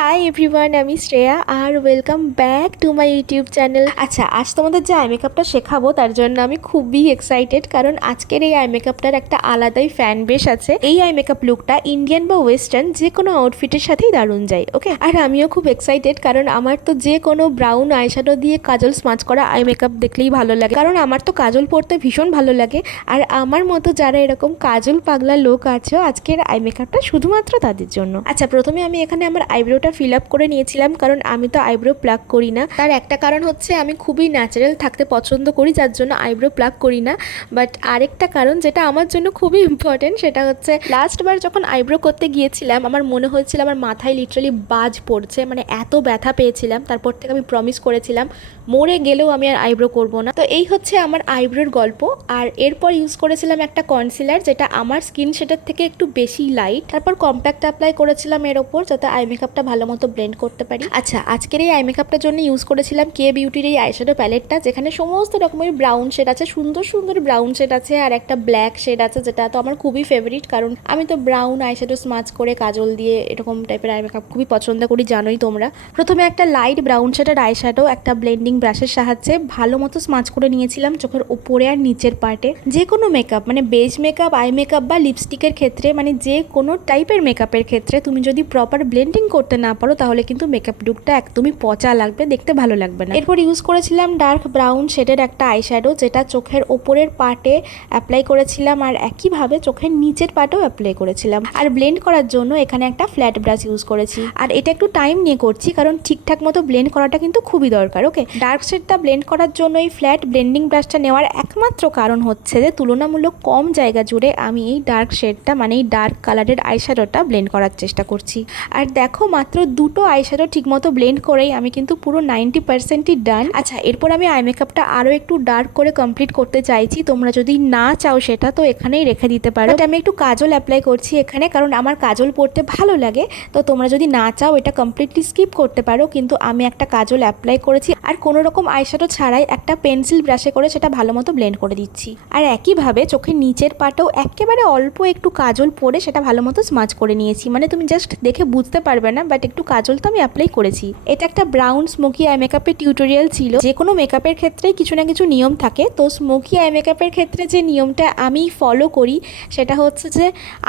High everyone, আমি শ্রেয়া আর welcome back to my YouTube channel. আচ্ছা, আজ তোমাদের যে আই মেকআপটা শেখাবো তার জন্য আমি খুবই এক্সাইটেড, কারণ আজকের এই আই মেকআপটার একটা আলাদাই ফ্যান বেস আছে। এই আই মেকআপ লুকটা ইন্ডিয়ান বা ওয়েস্টার্ন যে কোনো আউটফিটের সাথেই দারুণ যায়। ওকে, আর আমিও খুব এক্সাইটেড, কারণ আমার তো যে কোনো ব্রাউন আইশ্যাডো দিয়ে কাজল স্মাচ করা আই মেকআপ দেখলেই ভালো লাগে, কারণ আমার তো কাজল পরতে ভীষণ ভালো লাগে। আর আমার মতো যারা এরকম কাজল পাগলা লোক আছে, আজকের আই মেকআপটা শুধুমাত্র তাদের জন্য। আচ্ছা, প্রথমে আমি এখানে আমার আইব্রোটা ফিল আপ করে নিয়েছিলাম, কারণ আমি তো আইব্রো প্লাগ করি না। তার একটা কারণ হচ্ছে আমি খুবই ন্যাচারাল থাকতে পছন্দ করি, যার জন্য আইব্রো প্লাগ করি না। বাট আরেকটা কারণ যেটা আমার জন্য খুবই ইম্পর্টেন্ট, সেটা হচ্ছে লাস্টবার যখন আইব্রো করতে গিয়েছিলাম আমার মনে হয়েছিল আমার মাথায় লিটারালি বাজ পড়ছে, মানে এত ব্যথা পেয়েছিলাম। তারপর থেকে আমি প্রমিস করেছিলাম মরে গেলেও আমি আর আইব্রো করবো না। তো এই হচ্ছে আমার আইব্রোর গল্প। আর এরপর ইউজ করেছিলাম একটা কনসিলার, যেটা আমার স্কিন শেডের থেকে একটু বেশি লাইট। তারপর কম্প্যাক্ট অ্যাপ্লাই করেছিলাম এর ওপর, যাতে আই মেকআপটা ভালো মতো ব্লেন্ড করতে পারি। আচ্ছা, আজকের এই আই মেকআপটার জন্য ইউজ করেছিলাম কে বিউটির এই আইশ্যাডো প্যালেটটা, যেখানে সমস্ত রকমের ব্রাউন শেড আছে, সুন্দর সুন্দর ব্রাউন শেড আছে, আর একটা ব্ল্যাক শেড আছে, যেটা তো আমার খুবই ফেভারিট, কারণ আমি তো ব্রাউন আইশ্যাডো স্মাচ করে কাজল দিয়ে এরকম টাইপের আই মেকআপ খুবই পছন্দ করি, জানোই তোমরা। প্রথমে একটা লাইট ব্রাউন শেডের আইশ্যাডো একটা ব্লেন্ডিং ব্রাশের সাহায্যে ভালো মতো স্মাচ করে নিয়েছিলাম চোখের উপরে আর নিচের পার্টে। যে কোনো মেকআপ, মানে বেস মেকআপ, আই মেকআপ বা লিপস্টিকের ক্ষেত্রে, মানে যে কোনো টাইপের মেকআপের ক্ষেত্রে তুমি যদি প্রপার ব্লেন্ডিং করতে না পারো, তাহলে কিন্তু মেকআপ লুকটা একদমই পচা লাগবে, দেখতে ভালো লাগবে না। এরপর ইউজ করেছিলাম ডার্ক ব্রাউন শেডের একটা আইশ্যাডো, যেটা চোখের ওপরের পার্টে অ্যাপ্লাই করেছিলাম, আর একইভাবে চোখের নিচের পার্টেও অ্যাপ্লাই করেছিলাম। আর ব্লেন্ড করার জন্য এখানে একটা ফ্ল্যাট ব্রাশ ইউজ করেছি, আর এটা একটু টাইম নিয়ে করছি, কারণ ঠিকঠাক মতো ব্লেন্ড করাটা কিন্তু খুবই দরকার। ওকে, ডার্ক শেডটা ব্লেন্ড করার জন্য এই ফ্ল্যাট ব্লেন্ডিং ব্রাশটা নেওয়ার একমাত্র কারণ হচ্ছে যে তুলনামূলক কম জায়গা জুড়ে আমি এই ডার্ক শেডটা, মানে এই ডার্ক কালারের আইশ্যাডোটা ব্লেন্ড করার চেষ্টা করছি। আর দেখো, মাত্র দুটো আইশ্যাডো ঠিকমতো ব্লেন্ড করেই আমি কিন্তু পুরো 90%ই ডান। আচ্ছা, এরপর আমি আই মেকআপটা আরও একটু ডার্ক করে কমপ্লিট করতে চাইছি। তোমরা যদি না চাও সেটা তো এখানেই রেখে দিতে পারো। আমি একটু কাজল অ্যাপ্লাই করছি এখানে, কারণ আমার কাজল পরতে ভালো লাগে। তো তোমরা যদি না চাও এটা কমপ্লিটলি স্কিপ করতে পারো, কিন্তু আমি একটা কাজল অ্যাপ্লাই করেছি, আর কোনো রকম আইশ্যাডো ছাড়াই একটা পেন্সিল ব্রাশে করে সেটা ভালো মতো ব্লেন্ড করে দিচ্ছি। আর একইভাবে চোখের নিচের পাটেও একেবারে অল্প একটু কাজল পরে সেটা ভালো মতো স্মাচ করে নিয়েছি। মানে তুমি জাস্ট দেখে বুঝতে পারবে না, বাট একটু কাজল তো আমি অ্যাপ্লাই করেছি। এটা একটা ব্রাউন স্মোকি আই মেকআপের টিউটোরিয়াল ছিল। যে কোনো মেকআপের ক্ষেত্রেই কিছু না কিছু নিয়ম থাকে, তো স্মোকি আই মেকআপের ক্ষেত্রে যে নিয়মটা আমি ফলো করি সেটা হচ্ছে যে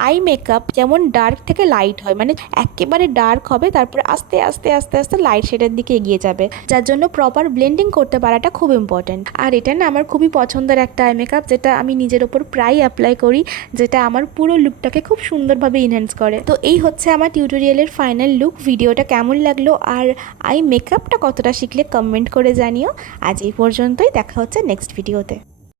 আই মেকআপ যেমন ডার্ক থেকে লাইট হয়, মানে একেবারে ডার্ক হবে, তারপরে আস্তে আস্তে আস্তে আস্তে লাইট শেডের দিকে এগিয়ে যাবে, যার জন্য প্রপার ব্লেন্ডিং করতে পারাটা খুব ইম্পর্টেন্ট। আর এটা না আমার খুবই পছন্দের একটা আই মেকআপ, যেটা আমি নিজের ওপর প্রায় অ্যাপ্লাই করি, যেটা আমার পুরো লুকটাকে খুব সুন্দরভাবে ইনহ্যান্স করে। তো এই হচ্ছে আমার টিউটোরিয়ালের ফাইনাল লুক। ভিডিওটা কেমন লাগলো আর আই মেকআপটা কতটা শিখলে কমেন্ট করে জানিও। আজ এই পর্যন্তই, দেখা হচ্ছে নেক্সট ভিডিওতে।